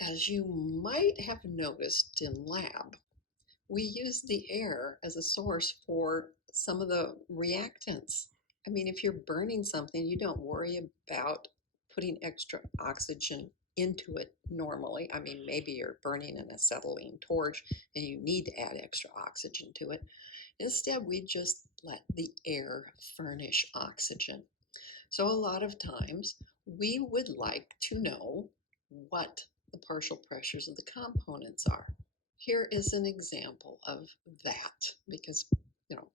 As you might have noticed in lab, we use the air as a source for some of the reactants. I mean, if you're burning something, you don't worry about putting extra oxygen into it normally. I mean, maybe you're burning an acetylene torch and you need to add extra oxygen to it. Instead, we just let the air furnish oxygen. So a lot of times we would like to know what the partial pressures of the components are. Here is an example of that because,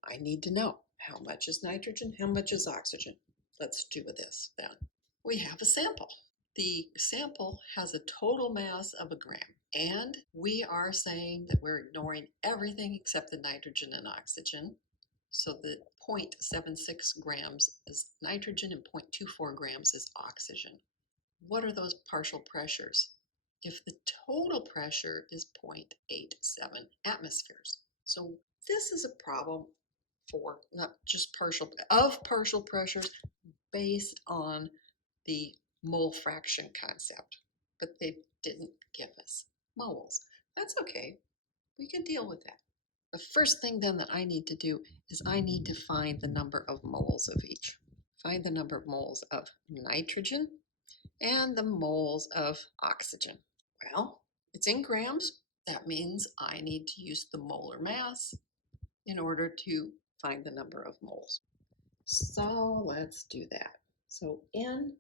I need to know how much is nitrogen, how much is oxygen. Let's do this then. We have a sample. The sample has a total mass of a gram, and we are saying that we're ignoring everything except the nitrogen and oxygen. So the 0.76 grams is nitrogen and 0.24 grams is oxygen. What are those partial pressures? If the total pressure is 0.87 atmospheres. So this is a problem for not just partial pressures based on the mole fraction concept, but they didn't give us moles. That's okay. We can deal with that. The first thing then that I need to do is I need to find the number of moles of each. Find the number of moles of nitrogen and the moles of oxygen. Well, it's in grams. That means I need to use the molar mass in order to find the number of moles. So let's do that. So N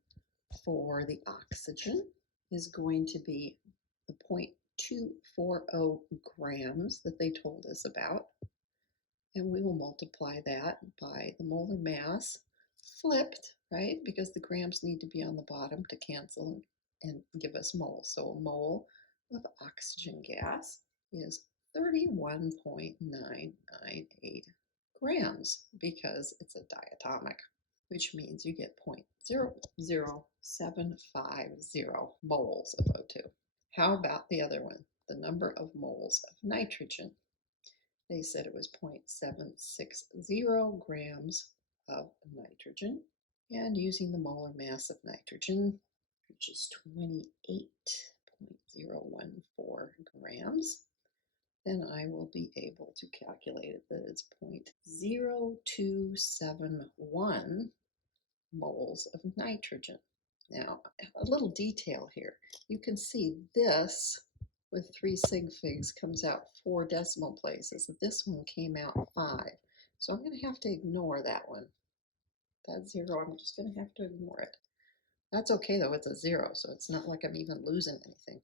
for the oxygen is going to be the 0.240 grams that they told us about. And we will multiply that by the molar mass flipped, right? Because the grams need to be on the bottom to cancel and give us moles. So a mole of oxygen gas is 31.998 grams because it's a diatomic, which means you get 0.00750 moles of O2. How about the other one, the number of moles of nitrogen? They said it was 0.760 grams of nitrogen. And using the molar mass of nitrogen, which is 28.014 grams, then I will be able to calculate it that it's 0.0271 moles of nitrogen. Now, a little detail here. You can see this with 3 sig figs comes out 4 decimal places. This one came out 5. So I'm going to have to ignore that one. That 0, I'm just going to have to ignore it. That's okay though, it's a 0, so it's not like I'm even losing anything.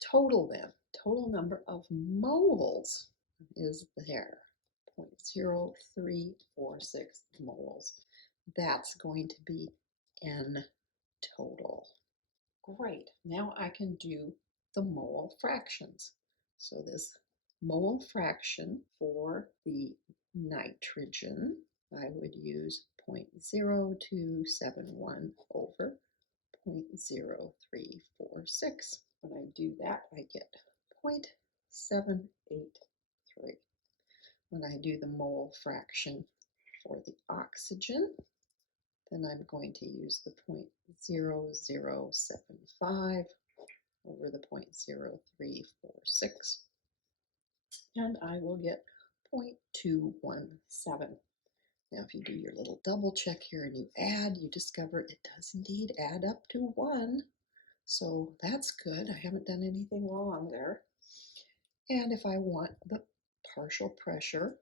Total then, total number of moles is there, 0.0346 moles. That's going to be N total. Great, now I can do the mole fractions. So this mole fraction for the nitrogen, I would use 0.0271 over 0.0346. When I do that, I get 0.783. When I do the mole fraction for the oxygen, then I'm going to use the 0.0075 over the 0.0346, and I will get 0.217. Now, if you do your little double check here and you add, you discover it does indeed add up to 1. So that's good. I haven't done anything wrong there. And if I want the partial pressure,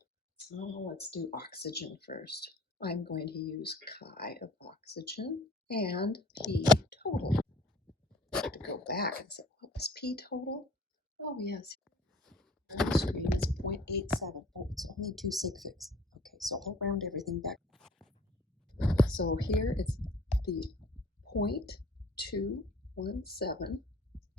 let's do oxygen first. I'm going to use chi of oxygen and P total. I have to go back and say, what was P total? Oh, yes. On the screen is 0.87. Oh, it's only 2 sig figs. Okay, so I'll round everything back. So here it's the 0.217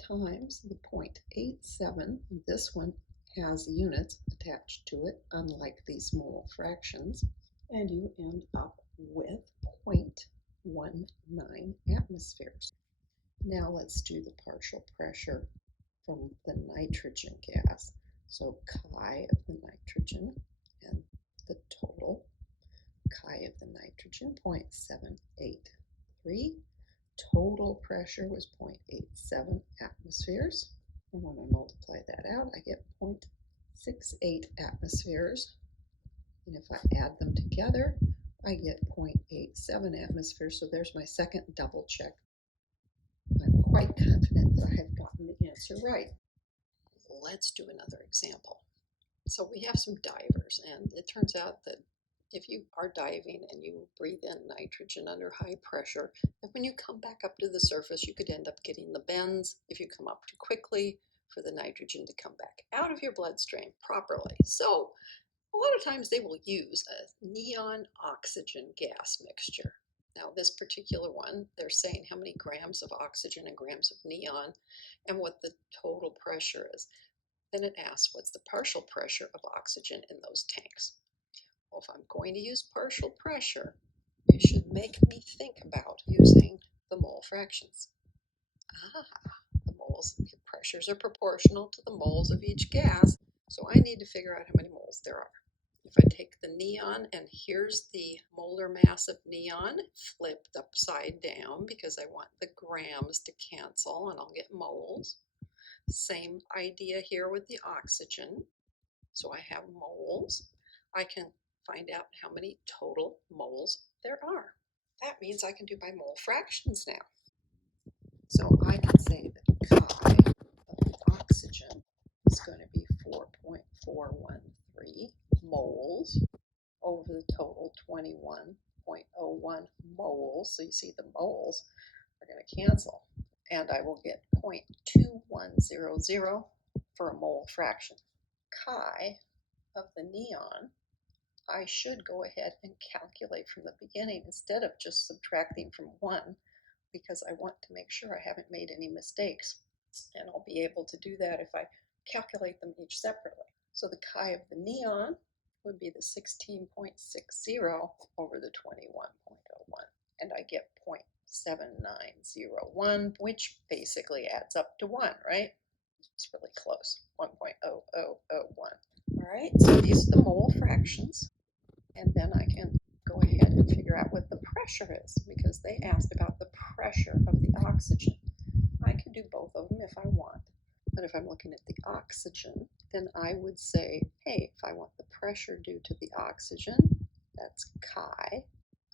times the 0.87. This one has units attached to it, unlike these mole fractions, and you end up with 0.19 atmospheres. Now let's do the partial pressure from the nitrogen gas. So chi of the nitrogen and the total, chi of the nitrogen, 0.783, total total pressure was 0.87 atmospheres. And when I multiply that out, I get 0.68 atmospheres. And if I add them together, I get 0.87 atmospheres. So there's my second double check. I'm quite confident that I have gotten the answer right. Let's do another example. So we have some divers, and it turns out that if you are diving and you breathe in nitrogen under high pressure, that when you come back up to the surface, you could end up getting the bends if you come up too quickly for the nitrogen to come back out of your bloodstream properly. So a lot of times they will use a neon oxygen gas mixture. Now this particular one, they're saying how many grams of oxygen and grams of neon and what the total pressure is. Then it asks what's the partial pressure of oxygen in those tanks. Well, if I'm going to use partial pressure, it should make me think about using the mole fractions. The moles, the pressures are proportional to the moles of each gas, so I need to figure out how many moles there are. If I take the neon, and here's the molar mass of neon flipped upside down because I want the grams to cancel and I'll get moles. Same idea here with the oxygen. So I have moles. I can find out how many total moles there are. That means I can do my mole fractions now. So I can say that chi of the oxygen is going to be 4.413 moles over the total 21.01 moles. So you see the moles are going to cancel. And I will get 0.2100 for a mole fraction. Chi of the neon, I should go ahead and calculate from the beginning instead of just subtracting from 1, because I want to make sure I haven't made any mistakes. And I'll be able to do that if I calculate them each separately. So the chi of the neon would be the 16.60 over the 21.01. And I get 0.7901, which basically adds up to 1, right? It's really close, 1.0001. All right, so these are the mole fractions. And then I can go ahead and figure out what the pressure is, because they asked about the pressure of the oxygen. I can do both of them if I want. But if I'm looking at the oxygen, then I would say, hey, if I want the pressure due to the oxygen, that's chi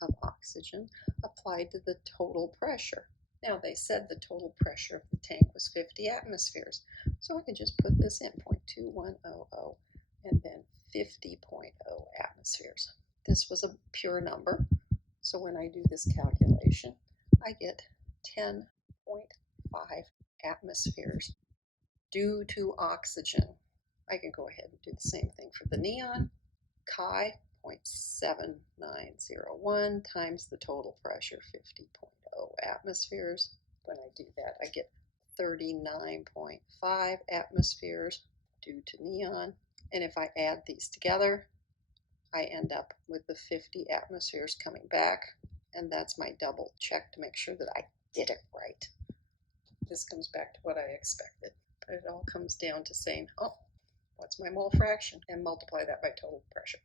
of oxygen applied to the total pressure. Now they said the total pressure of the tank was 50 atmospheres. So I can just put this in, 0.2100, and then 50.0 atmospheres. This was a pure number. So when I do this calculation, I get 10.5 atmospheres due to oxygen. I can go ahead and do the same thing for the neon. Chi 0.7901 times the total pressure, 50.0 atmospheres. When I do that, I get 39.5 atmospheres due to neon. And if I add these together, I end up with the 50 atmospheres coming back. And that's my double check to make sure that I did it right. This comes back to what I expected. But it all comes down to saying, oh, what's my mole fraction? And multiply that by total pressure.